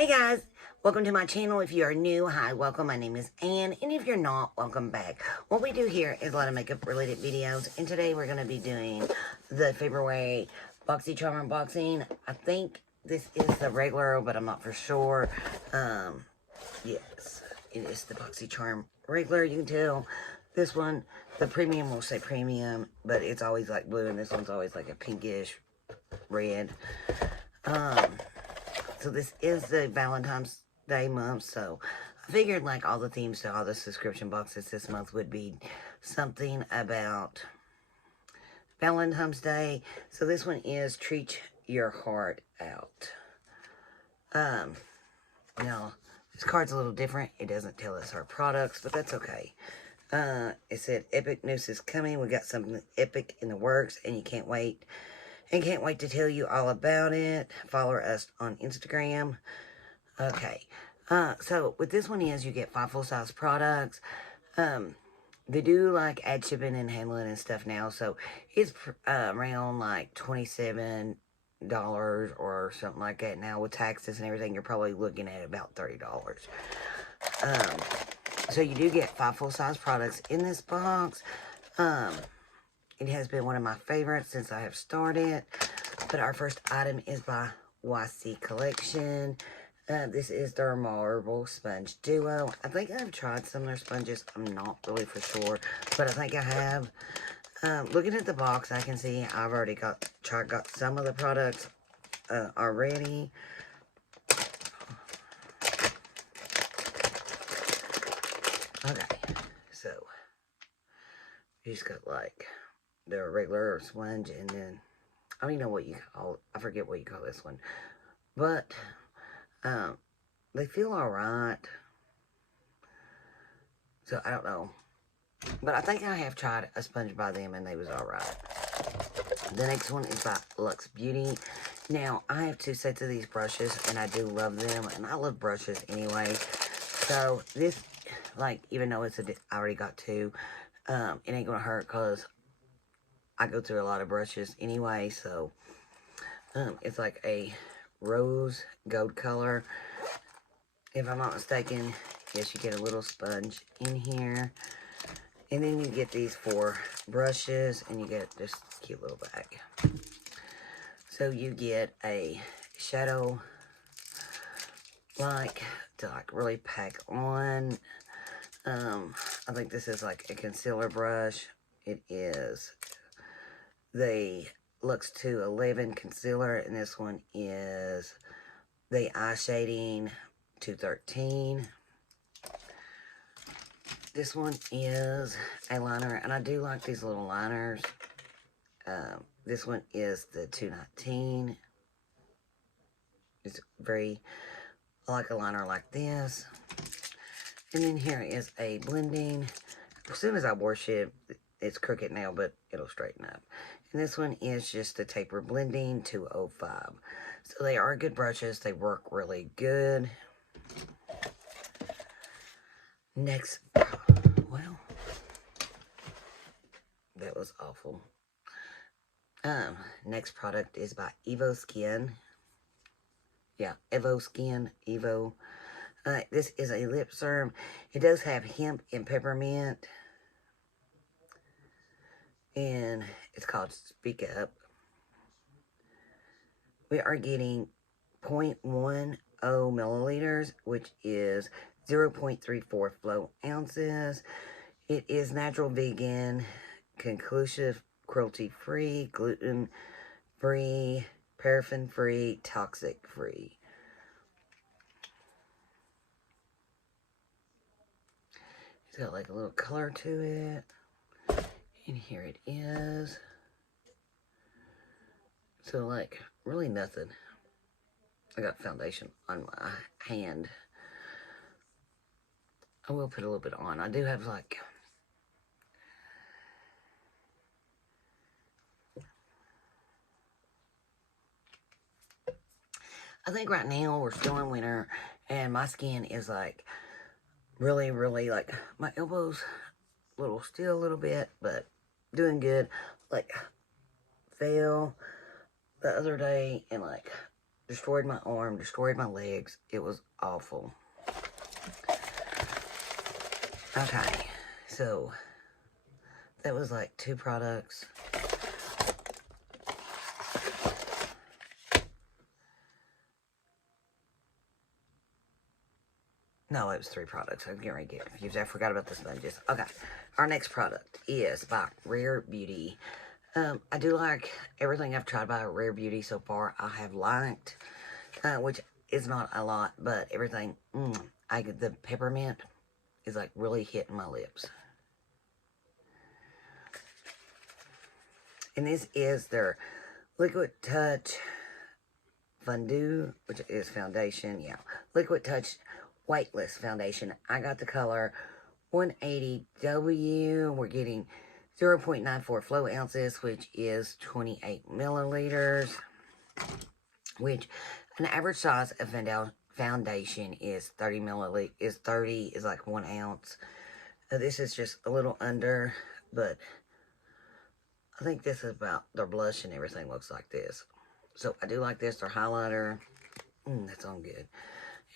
Hey guys, welcome to my channel. If you are new, hi, welcome. My name is Ann, and if you're not, welcome back. What we do here is a lot of makeup related videos, and today we're going to be doing the February Boxycharm unboxing. I think this is the regular, but I'm not for sure. Yes, it is the Boxycharm regular. You can tell this one, the premium will say premium, but it's always like blue, and this one's always like a pinkish red. So this is the Valentine's Day month, so I figured like all the themes to all the subscription boxes this month would be something about Valentine's Day. So this one is Treat Your Heart Out. Now, this card's a little different. It doesn't tell us our products, but that's okay. It said epic news is coming. We got something epic in the works, and you can't wait. And can't wait to tell you all about it. Follow us on Instagram. Okay. So what this one is, you get 5 full-size products. They do like add shipping and handling and stuff now. So it's around like $27 or something like that. Now with taxes and everything, you're probably looking at about $30. So you do get 5 full-size products in this box. It has been one of my favorites since I have started. But our first item is by YC Collection. This is their Marble Sponge Duo. I think I've tried some of their sponges. I'm not really for sure, but I think I have. Looking at the box, I can see I've already got some of the products already. Okay, so you just got like the regular sponge, and then I don't even know what you call it. I forget what you call this one, but they feel alright. So I don't know, but I think I have tried a sponge by them and they was alright. The next one is by Luxe Beauty. Now I have 2 sets of these brushes and I do love them, and I love brushes anyway. So this, like, even though I already got 2, it ain't gonna hurt because I go through a lot of brushes anyway. So it's like a rose gold color, if I'm not mistaken. Yes, you get a little sponge in here, and then you get these 4 brushes, and you get this cute little bag. So you get a shadow, like, to like really pack on. I think this is like a concealer brush. It is the Luxe 211 concealer, and this one is the eye shading 213. This one is a liner, and I do like these little liners. This one is the 219. It's I like a liner like this. And then here is a blending. As soon as I wash it, it's crooked now, but it'll straighten up. And this one is just the Taper Blending 205. So they are good brushes. They work really good. Next, well, that was awful. Next product is by Evo Skin. Yeah, Evo Skin, Evo. This is a lip serum. It does have hemp and peppermint. And it's called Speak Up. We are getting 0.10 milliliters, which is 0.34 flow ounces. It is natural, vegan, conclusive, cruelty-free, gluten-free, paraffin-free, toxic-free. It's got like a little color to it. And here it is. So like, really nothing. I got foundation on my hand. I will put a little bit on. I do have like, I think right now we're still in winter, and my skin is like really, really, like, my elbows still a little bit, but doing good. Like, fell the other day and like destroyed my arm, destroyed my legs. It was awful. Okay, so that was like 2 products. No, it was 3 products. I'm getting ready to get confused. I forgot about the sponges. Okay, our next product is by Rare Beauty. I do like everything I've tried by Rare Beauty so far. I have liked, which is not a lot, but everything, the peppermint is like really hitting my lips. And this is their Liquid Touch Fondue, which is foundation. Yeah, Liquid Touch Weightless Foundation. I got the color 180W. We're getting 0.94 flow ounces, which is 28 milliliters. Which an average size of foundation is 30 milliliters. Is like 1 ounce. This is just a little under, but I think this is about their blush and everything looks like this. So I do like this. Their highlighter. That's on good.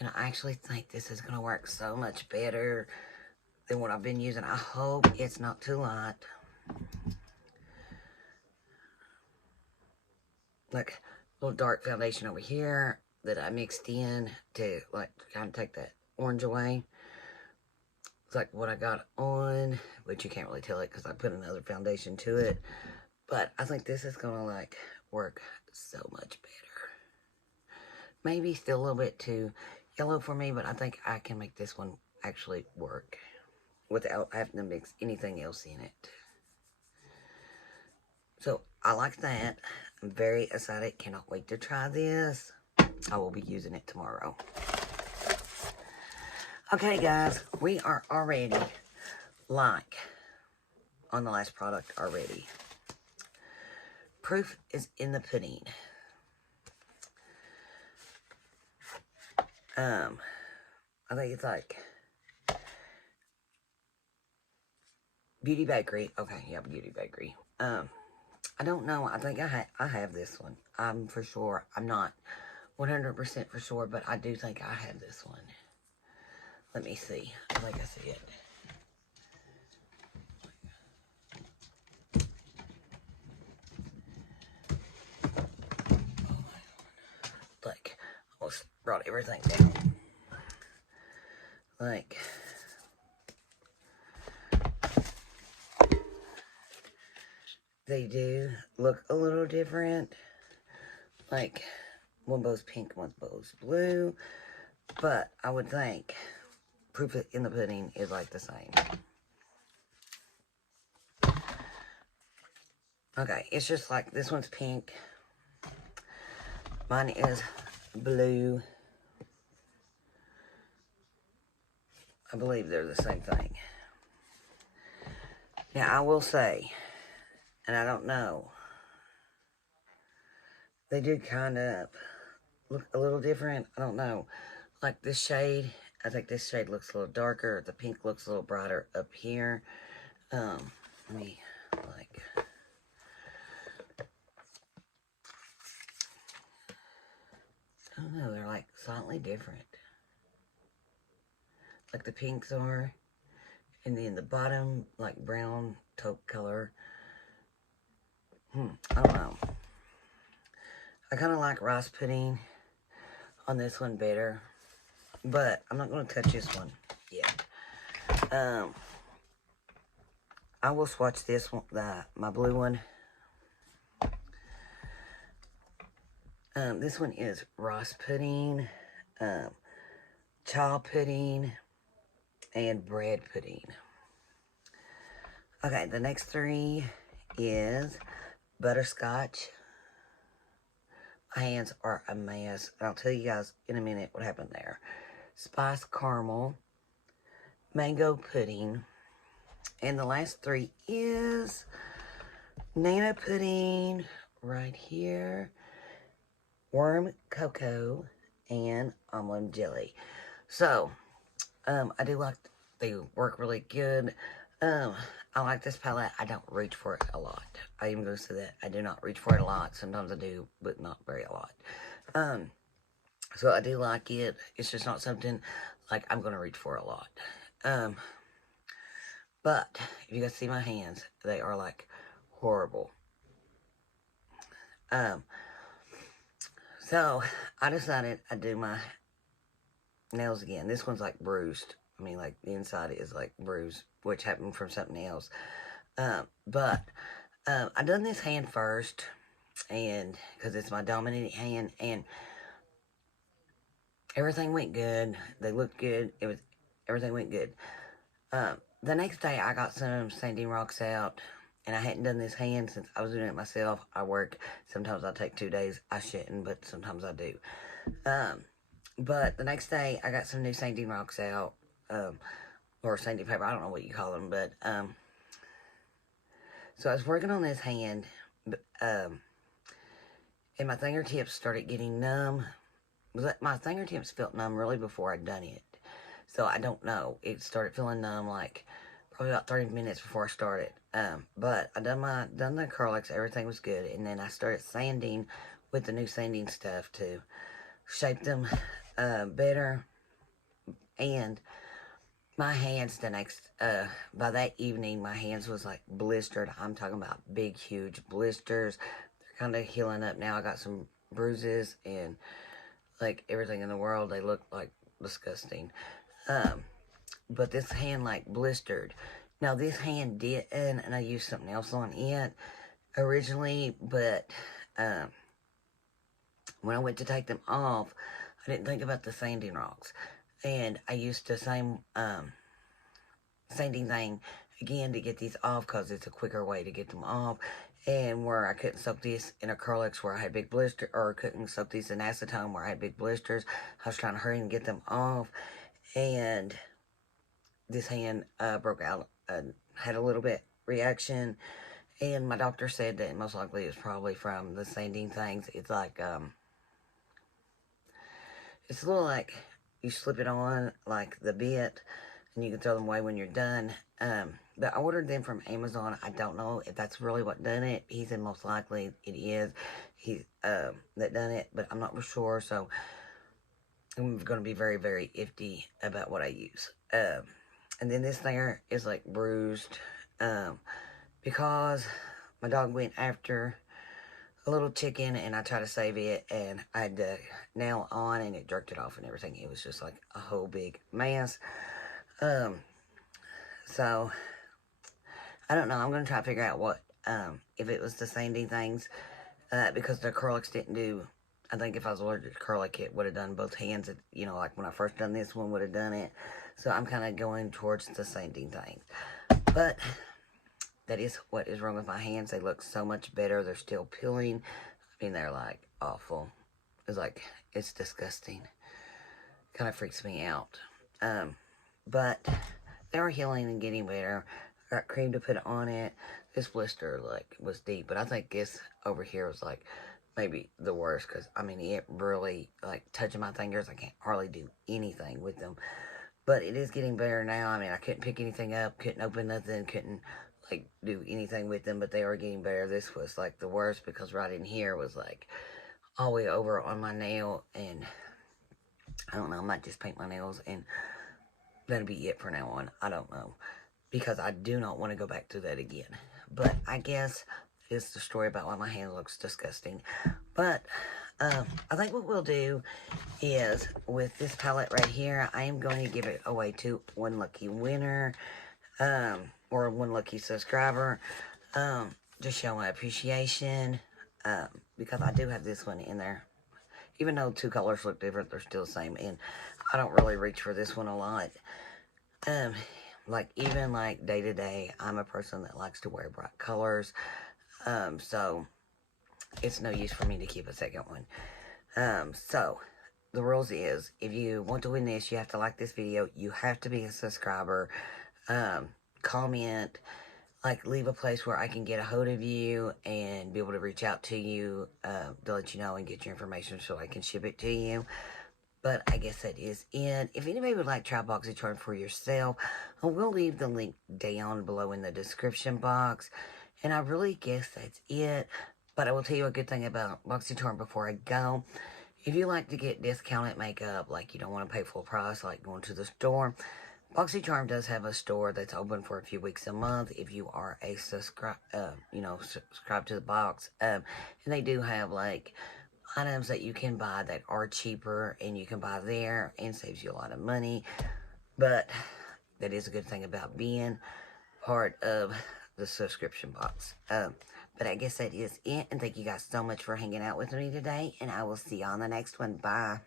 And I actually think this is going to work so much better than what I've been using. I hope it's not too light. Like a little dark foundation over here that I mixed in to like kind of take that orange away. It's like what I got on, but you can't really tell it because I put another foundation to it. But I think this is going to like work so much better. Maybe still a little bit too yellow for me, but I think I can make this one actually work without having to mix anything else in it. So I like that. I'm very excited. Cannot wait to try this. I will be using it tomorrow. Okay, guys, we are already like on the last product already. Proof is in the pudding. I think it's like Beauty Bakery. Okay, yeah, Beauty Bakery. I don't know. I think I have this one. I'm for sure. I'm not 100% for sure, but I do think I have this one. Let me see. I think I see it. Oh my God. Like, almost brought everything down. Like, they do look a little different. Like, one bow's pink, one bow's blue. But I would think proof in the pudding is like the same. Okay, it's just like this one's pink. Mine is blue. I believe they're the same thing. Now, I will say, and I don't know, they do kind of look a little different. I don't know. Like this shade, I think this shade looks a little darker. The pink looks a little brighter up here. Let me, like, I don't know. They're like slightly different. Like the pinks are. And then the bottom, like brown taupe color. I don't know. I kind of like rice pudding on this one better. But I'm not going to touch this one yet. I will swatch this one, my blue one. This one is rice pudding, chaw pudding, and bread pudding. Okay, the next 3 is butterscotch. My hands are a mess. I'll tell you guys in a minute what happened there. Spice caramel, mango pudding, and the last 3 is nana pudding right here, worm cocoa, and almond jelly. So, I do like, they work really good. I like this palette. I don't reach for it a lot. I even go to that. I do not reach for it a lot. Sometimes I do, but not very a lot. So I do like it. It's just not something like I'm going to reach for a lot. Um, but if you guys see my hands, they are like horrible. Um, so I decided I'd do my nails again. This one's like bruised. I mean, like the inside is like bruised, which happened from something else. But I done this hand first, and because it's my dominant hand, and everything went good. They looked good. Everything went good. The next day, I got some sanding rocks out, and I hadn't done this hand since I was doing it myself. I work. Sometimes I take 2 days. I shouldn't, but sometimes I do. But the next day, I got some new sanding rocks out, or sanding paper. I don't know what you call them, but so I was working on this hand, and my fingertips started getting numb. My fingertips felt numb really before I'd done it. So I don't know. It started feeling numb like probably about 30 minutes before I started. But I done the acrylics, everything was good, and then I started sanding with the new sanding stuff to shape them better. And my hands by that evening, my hands was like blistered. I'm talking about big, huge blisters. They're kind of healing up now. I got some bruises and like everything in the world. They look like disgusting. But this hand like blistered. Now this hand didn't, and I used something else on it originally, but when I went to take them off, I didn't think about the sanding rocks. And I used the same sanding thing again to get these off because it's a quicker way to get them off. And where I couldn't soak these in acrylics where I had big blisters, or couldn't soak these in acetone where I had big blisters, I was trying to hurry and get them off. And this hand broke out, had a little bit reaction. And my doctor said that most likely it's probably from the sanding things. It's like, it's a little like you slip it on like the bit, and you can throw them away when you're done. But I ordered them from Amazon. I don't know if that's really what done it. He said most likely it is that done it, but I'm not for sure. So I'm going to be very, very iffy about what I use. And then this there is like bruised because my dog went after a little chicken, and I tried to save it, and I had the nail on, and it jerked it off and everything. It was just like a whole big mess. So I don't know. I'm gonna try to figure out what if it was the sanding things, because the acrylics didn't do. I think if I was allergic to acrylic, it would have done both hands. You know, like when I first done this one, would have done it. So I'm kind of going towards the sanding things, but that is what is wrong with my hands. They look so much better. They're still peeling. I mean, they're like awful. It's disgusting. Kind of freaks me out. But they are healing and getting better. I got cream to put on it. This blister like was deep, but I think this over here was like maybe the worst, because I mean it really like touching my fingers. I can't hardly do anything with them. But it is getting better now. I mean, I couldn't pick anything up, couldn't open nothing, couldn't like do anything with them, but they are getting better. This was like the worst because right in here was like all the way over on my nail, and I don't know, I might just paint my nails and that'll be it for now on. I don't know, because I do not want to go back to that again. But I guess it's the story about why my hand looks disgusting. But I think what we'll do is with this palette right here, I am going to give it away to one lucky winner, or one lucky subscriber, to show my appreciation, because I do have this one in there. Even though two colors look different, they're still the same, and I don't really reach for this one a lot. Like, even like day to day, I'm a person that likes to wear bright colors, so it's no use for me to keep a second one. So the rules is, if you want to win this, you have to like this video, you have to be a subscriber, comment, like leave a place where I can get a hold of you and be able to reach out to you, to let you know and get your information so I can ship it to you. But I guess that is it. If anybody would like to try Boxycharm for yourself, I will leave the link down below in the description box. And I really guess that's it. But I will tell you a good thing about Boxycharm before I go. If you like to get discounted makeup, like you don't want to pay full price, like going to the store, Boxycharm does have a store that's open for a few weeks a month if you are a subscribe to the box. And they do have like items that you can buy that are cheaper and you can buy there and saves you a lot of money. But that is a good thing about being part of the subscription box. But I guess that is it. And thank you guys so much for hanging out with me today. And I will see you on the next one. Bye.